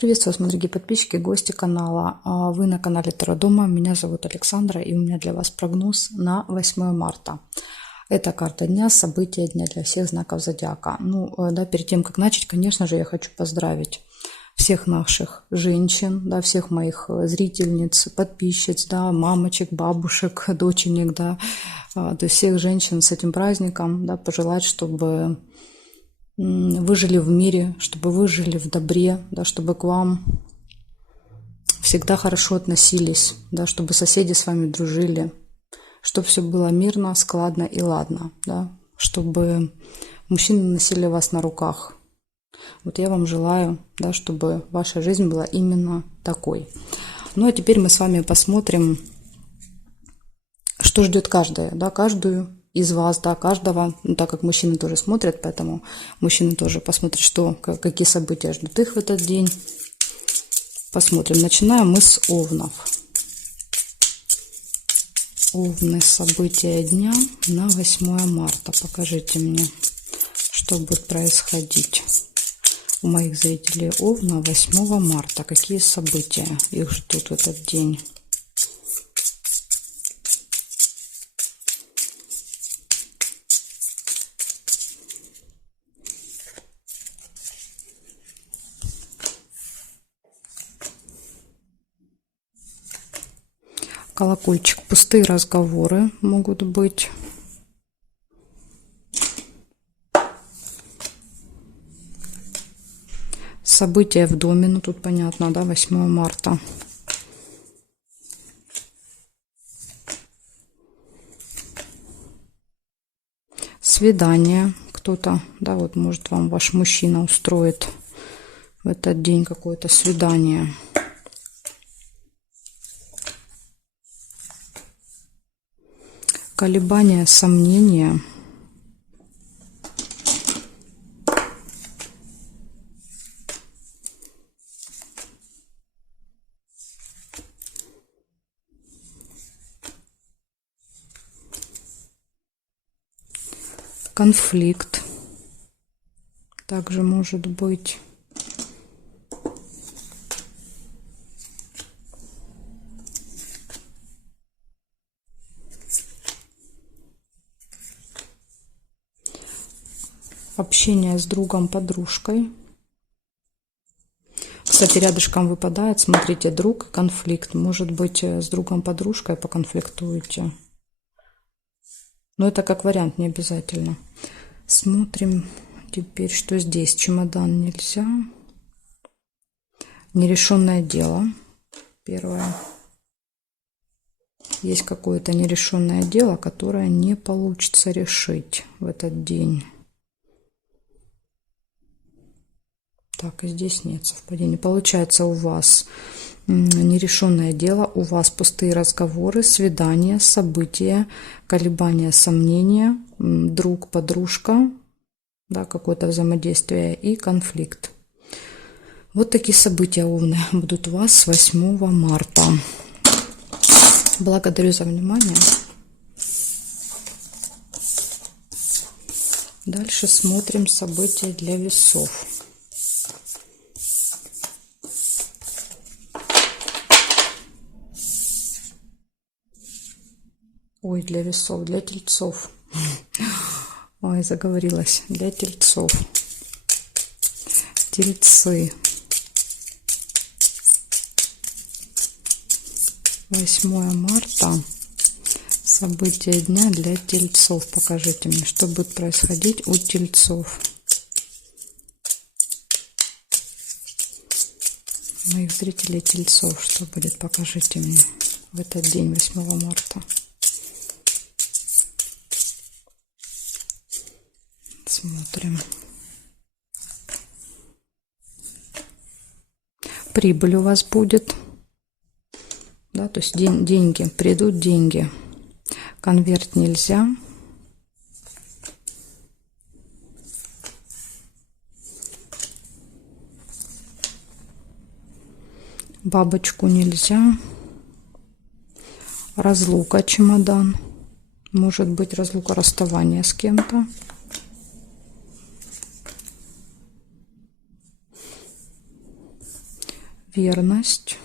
Приветствую вас, мои дорогие подписчики, гости канала. Вы на канале Таро Дома. Меня зовут Александра, и у меня для вас прогноз на 8 марта. Это карта дня, события дня для всех знаков зодиака. Перед тем, как начать, конечно же, я хочу поздравить всех наших женщин, всех моих зрительниц, подписчиц, мамочек, бабушек, доченек, то есть всех женщин с этим праздником, пожелать, чтобы вы жили в мире, чтобы вы жили в добре, чтобы к вам всегда хорошо относились, чтобы соседи с вами дружили, чтобы все было мирно, складно и ладно, чтобы мужчины носили вас на руках. Вот я вам желаю, чтобы ваша жизнь была именно такой. Ну а теперь мы с вами посмотрим, что ждет каждую из вас, каждого, так как мужчины тоже смотрят, поэтому мужчины тоже посмотрят, какие события ждут их в этот день. Посмотрим. Начинаем мы с овнов. Овны, события дня на 8 марта. Покажите мне, что будет происходить у моих зрителей овна 8 марта. Какие события их ждут в этот день? Колокольчик. Пустые разговоры могут быть. События в доме. Тут понятно, 8 марта. Свидание. Кто-то, может, вам ваш мужчина устроит в этот день какое-то свидание. Колебания, сомнения. Конфликт также может быть. Общение с другом, подружкой. Кстати, рядышком выпадает, смотрите, друг, конфликт. Может быть, с другом, подружкой поконфликтуете. Но это как вариант, не обязательно. Смотрим теперь, что здесь. Чемодан нельзя. Нерешенное дело. Первое. Есть какое-то нерешенное дело, которое не получится решить в этот день. Так, и здесь нет совпадений. Получается, у вас нерешенное дело, у вас пустые разговоры, свидания, события, колебания, сомнения, друг, подружка, какое-то взаимодействие и конфликт. Вот такие события, овны, будут у вас с 8 марта. Благодарю за внимание. Дальше смотрим события для весов. Ой, для весов, для тельцов. Ой, заговорилась. Для тельцов. Тельцы. 8 марта. События дня для тельцов. Покажите мне, что будет происходить у тельцов. Моих зрителей тельцов. Что будет, покажите мне в этот день, 8 марта. Смотрим. Прибыль у вас будет. То есть деньги, придут деньги. Конверт нельзя. Бабочку нельзя. Разлука, чемодан. Может быть разлука, расставание с кем-то. верность.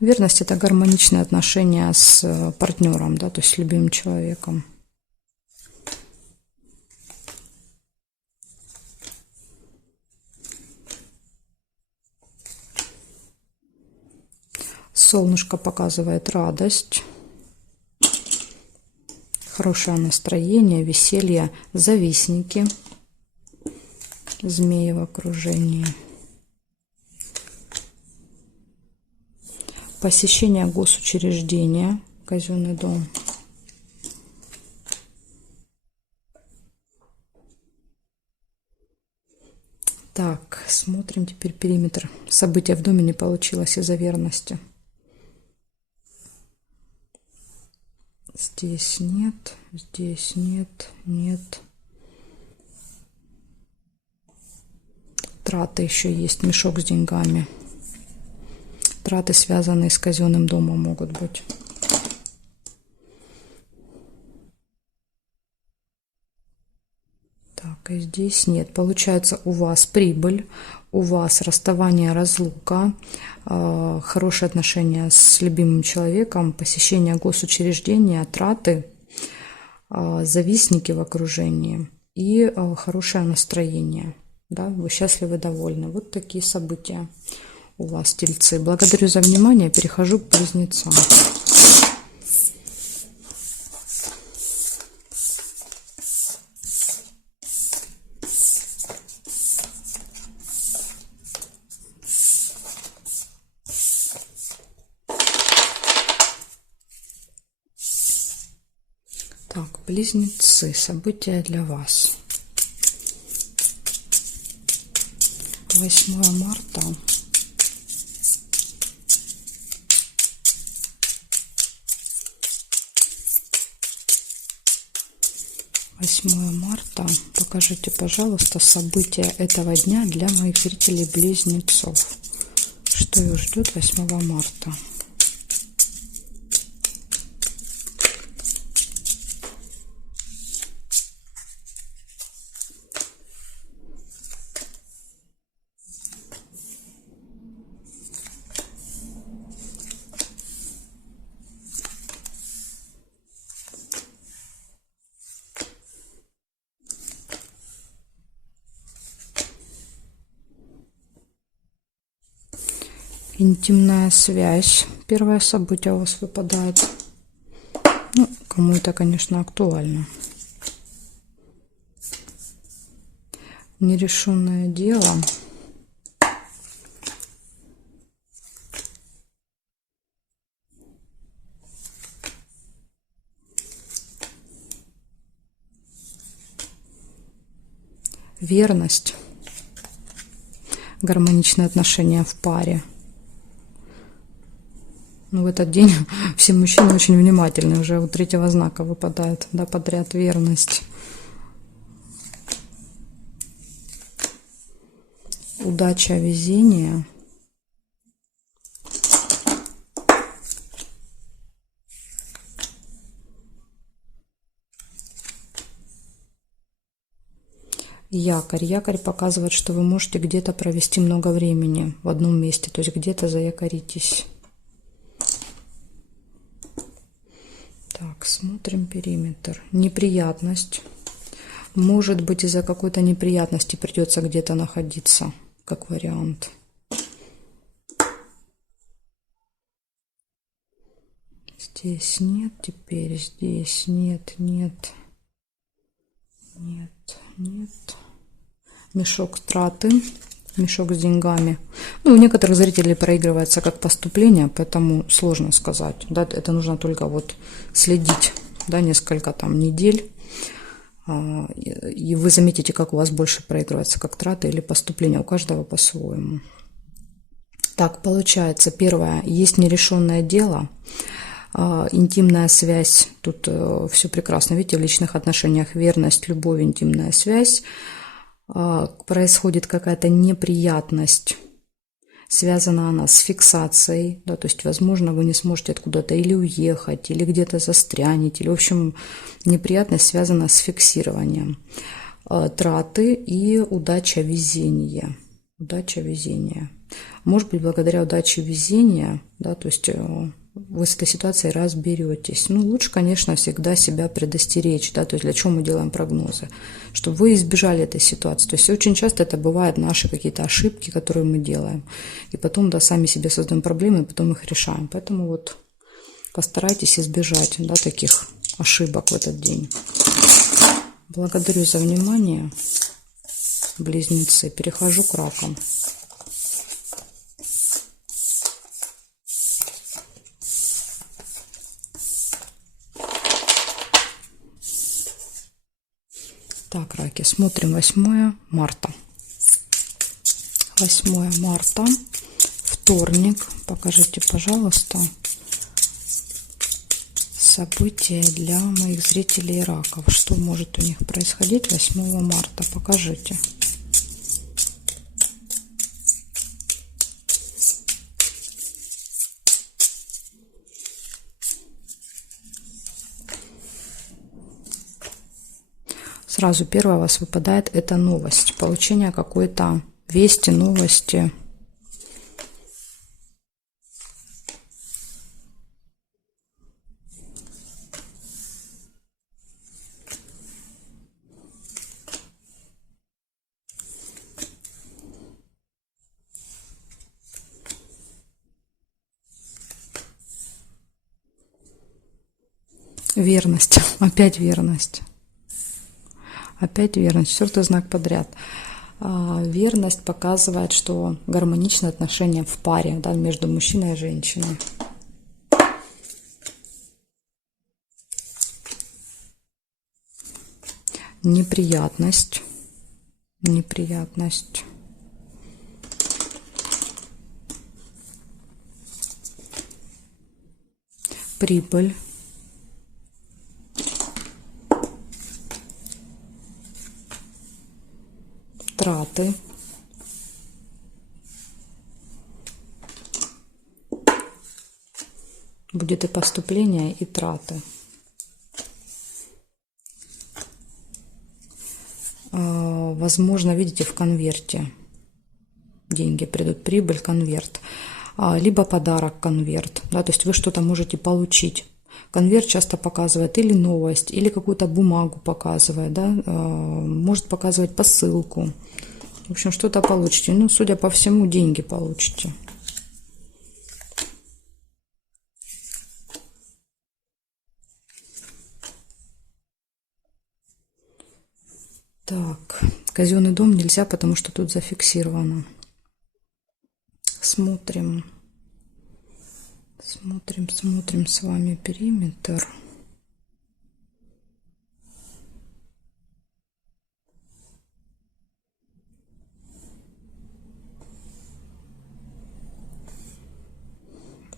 Верность — это гармоничные отношения с партнером, да, то есть с любимым человеком. Солнышко показывает радость, хорошее настроение, веселье, завистники, змеи в окружении. Посещение госучреждения, казенный дом. Так, смотрим теперь периметр. События в доме не получилось из-за верности. Здесь нет, нет. Траты еще есть, мешок с деньгами. Траты, связанные с казенным домом, могут быть. Так, и здесь нет. Получается, у вас прибыль, у вас расставание, разлука, хорошие отношения с любимым человеком, посещение госучреждения, траты, завистники в окружении и хорошее настроение. Да, вы счастливы, довольны. Вот такие события у вас, тельцы. Благодарю за внимание. Перехожу к близнецам. Так, близнецы. События для вас. 8 марта. Покажите, пожалуйста, события этого дня для моих зрителей близнецов. Что их ждет 8 марта? Интимная связь. Первое событие у вас выпадает. Ну, кому это, конечно, актуально. Нерешенное дело. Верность. Гармоничные отношения в паре. Ну, в этот день все мужчины очень внимательны. Уже у 3-го знака выпадает, да, подряд верность. Удача, везение. Якорь. Якорь показывает, что вы можете где-то провести много времени в одном месте, то есть где-то заякоритесь. Так, смотрим периметр. Неприятность. Может быть, из-за какой-то неприятности придется где-то находиться, как вариант. Здесь нет, теперь здесь нет. Мешок траты. Мешок с деньгами. Ну, у некоторых зрителей проигрывается как поступление, поэтому сложно сказать. Да, это нужно только вот следить, да, несколько там недель. И вы заметите, как у вас больше проигрывается, как траты или поступление. У каждого по-своему. Так, получается, первое. Есть нерешенное дело. Интимная связь. Тут все прекрасно. Видите, в личных отношениях верность, любовь, интимная связь. Происходит какая-то неприятность, связана она с фиксацией, да, то есть, возможно, вы не сможете откуда-то или уехать, или где-то застрянете, или, в общем, неприятность связана с фиксированием. траты и удача, везение. Удача, везение. Может быть, благодаря удаче, везения, да, то есть вы с этой ситуацией разберетесь. Ну, лучше, конечно, всегда себя предостеречь, да, то есть для чего мы делаем прогнозы, чтобы вы избежали этой ситуации. То есть очень часто это бывают наши какие-то ошибки, которые мы делаем, и потом, да, сами себе создаем проблемы, и потом их решаем. Поэтому вот постарайтесь избежать, да, таких ошибок в этот день. Благодарю за внимание, близнецы. Перехожу к ракам. Так, раки, смотрим 8 марта. 8 марта, вторник. Покажите, пожалуйста, события для моих зрителей раков. Что может у них происходить 8 марта? Покажите. Сразу первое у вас выпадает — это новость, получение какой-то вести, новости. Верность, опять верность. Опять верность, четвертый знак подряд. Верность показывает, что гармоничные отношения в паре, да, между мужчиной и женщиной. Неприятность. Неприятность. Прибыль. Траты. Будет и поступление, и траты. Возможно, видите, в конверте деньги придут, прибыль, конверт. Либо подарок, конверт. Да, то есть вы что-то можете получить. Конверт часто показывает или новость, или какую-то бумагу показывает, да, может показывать посылку. В общем, что-то получите. Ну, судя по всему, деньги получите. Так, казенный дом нельзя, потому что тут зафиксировано. Смотрим. Смотрим с вами периметр.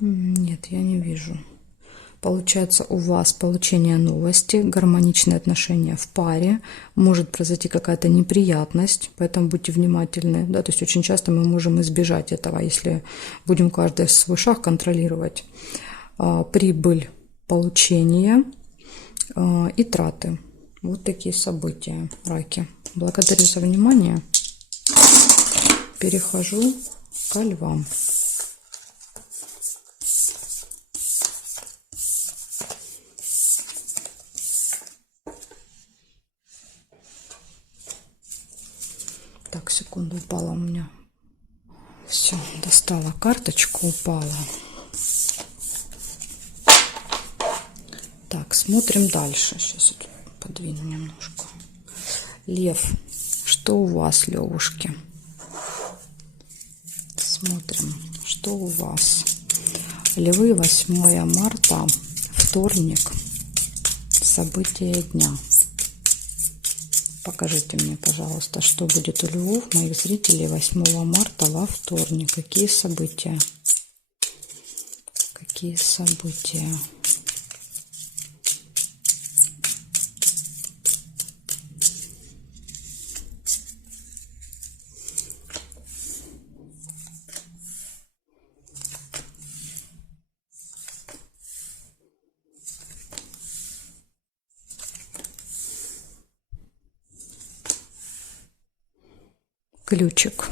Нет, я не вижу. Получается, у вас получение новости, гармоничные отношения в паре, может произойти какая-то неприятность, поэтому будьте внимательны. Да? То есть очень часто мы можем избежать этого, если будем каждый свой шаг контролировать. Прибыль, получение и траты. Вот такие события, раки. Благодарю за внимание. Перехожу к львам. Так, секунду, упала у меня. Все, достала карточку, упала. Так, смотрим дальше. Сейчас я подвину немножко. Лев, что у вас, левушки? Смотрим, что у вас. Львы, 8 марта, вторник, события дня. Покажите мне, пожалуйста, что будет у львов, моих зрителей, 8 марта во вторник. Какие события? Какие события? ключик.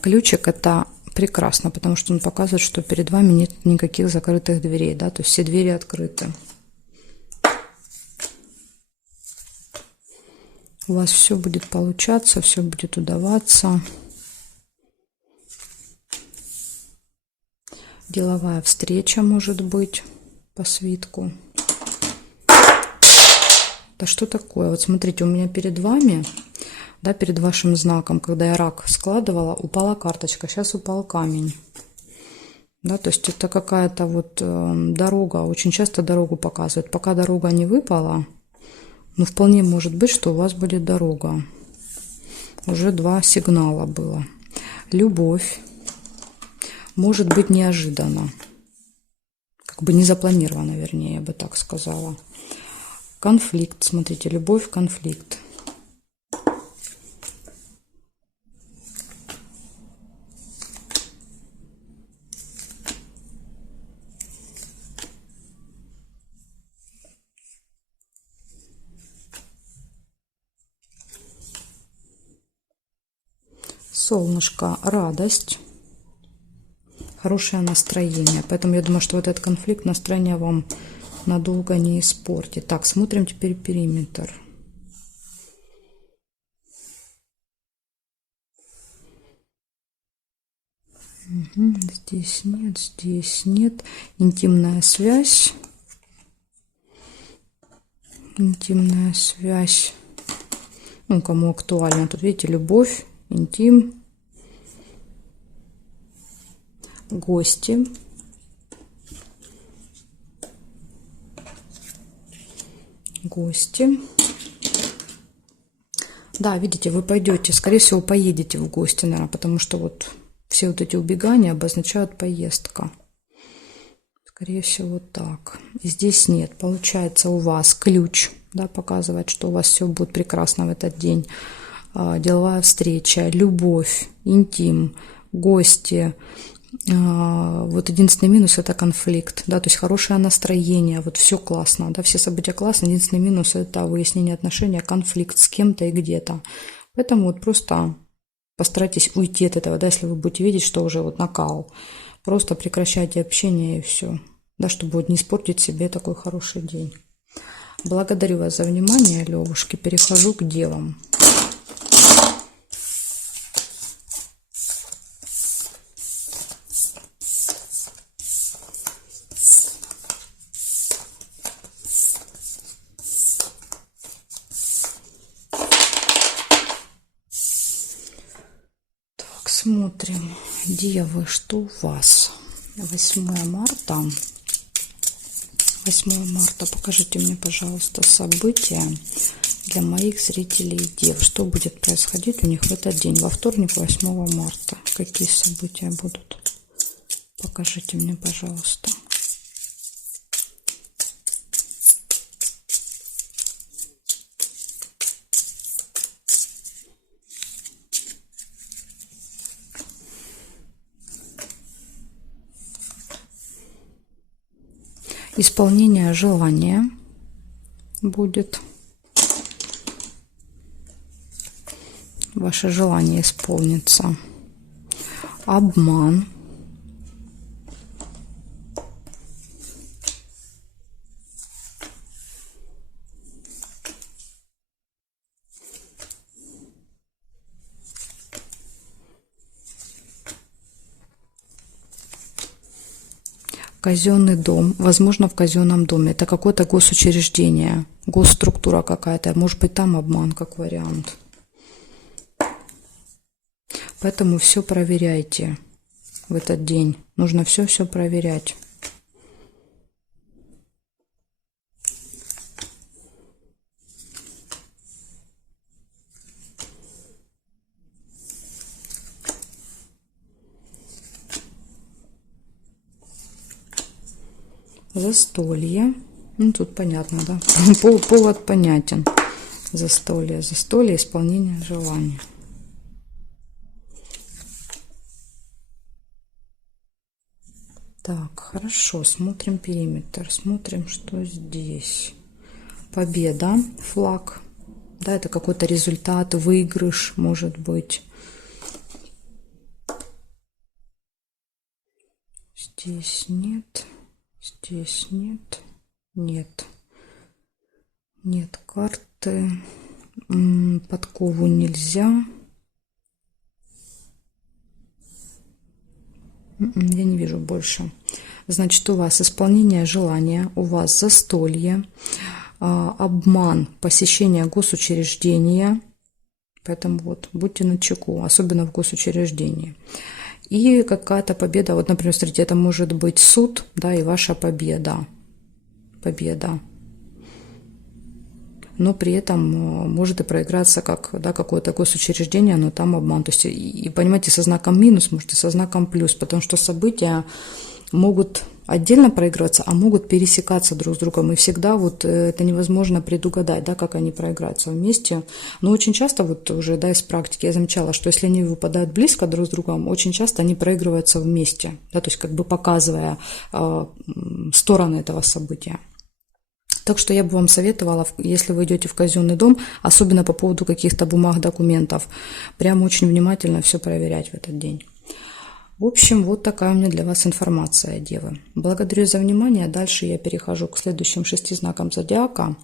Ключик — это прекрасно, потому что он показывает, что перед вами нет никаких закрытых дверей, да, то есть все двери открыты. У вас все будет получаться, все будет удаваться. Деловая встреча может быть по свитку. Да что такое? Вот смотрите, у меня перед вами, да, перед вашим знаком, когда я рак складывала, упала карточка, сейчас упал камень. Да, то есть это какая-то вот дорога, очень часто дорогу показывают. Пока дорога не выпала, но вполне может быть, что у вас будет дорога. Уже 2 сигнала было. Любовь может быть неожиданно. Как бы не запланировано, вернее, я бы так сказала. Конфликт, смотрите, любовь, конфликт. Солнышко, радость, хорошее настроение. Поэтому я думаю, что вот этот конфликт настроение вам надолго не испортит. Так, смотрим теперь периметр. Угу, здесь нет, здесь нет. Интимная связь. Интимная связь. Ну, кому актуально. Тут, видите, любовь, интим. Гости. Гости. Да, видите, вы пойдете, скорее всего, поедете в гости, наверное, потому что вот все вот эти убегания обозначают поездка. Скорее всего, так. И здесь нет. Получается, у вас ключ, да, показывает, что у вас все будет прекрасно в этот день. Деловая встреча, любовь, интим, гости. Вот единственный минус — это конфликт, да, то есть хорошее настроение, вот все классно, да, все события классно. Единственный минус — это выяснение отношений, конфликт с кем-то и где-то. Поэтому вот просто постарайтесь уйти от этого, да, если вы будете видеть, что уже вот накал. Просто прекращайте общение и все, да, чтобы вот не испортить себе такой хороший день. Благодарю вас за внимание, Левушки. Перехожу к девам. Смотрим, девы, что у вас? 8 марта. 8 марта. Покажите мне, пожалуйста, события для моих зрителей дев. Что будет происходить у них в этот день, во вторник, 8 марта? Какие события будут? Покажите мне, пожалуйста. Исполнение желания будет. Ваше желание исполнится. Обман. Казенный дом, возможно, в казенном доме. Это какое-то госучреждение, госструктура какая-то. Может быть, там обман, как вариант. Поэтому все проверяйте в этот день. Нужно все проверять. Застолье. Ну, тут понятно, да? Повод понятен. Застолье. Застолье, исполнение желания. Так, хорошо. Смотрим периметр. Смотрим, что здесь. Победа. Флаг. Да, это какой-то результат, выигрыш, может быть. Здесь нет. Здесь нет. Нет. Нет карты. Подкову нельзя. Я не вижу больше. Значит, у вас исполнение желания, у вас застолье, обман, посещение госучреждения. Поэтому вот, будьте начеку, особенно в госучреждении. И какая-то победа, вот, например, смотрите, это может быть суд, да, и ваша победа. Победа. Но при этом может и проиграться как, да, какое-то госучреждение, но там обман. То есть, и понимаете, со знаком минус, может и со знаком плюс, потому что события могут отдельно проигрываться, а могут пересекаться друг с другом. И всегда вот это невозможно предугадать, да, как они проиграются вместе. Но очень часто вот уже, да, из практики я замечала, что если они выпадают близко друг с другом, очень часто они проигрываются вместе, да, то есть как бы показывая стороны этого события. Так что я бы вам советовала, если вы идете в казенный дом, особенно по поводу каких-то бумаг, документов, прямо очень внимательно все проверять в этот день. В общем, вот такая у меня для вас информация, девы. Благодарю за внимание. Дальше я перехожу к следующим 6 знакам зодиака.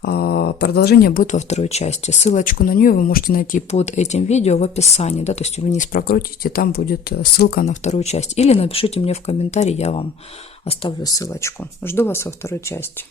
Продолжение будет во второй части. Ссылочку на нее вы можете найти под этим видео в описании. Да, то есть вниз прокрутите, там будет ссылка на вторую часть. Или напишите мне в комментарии, я вам оставлю ссылочку. Жду вас во второй части.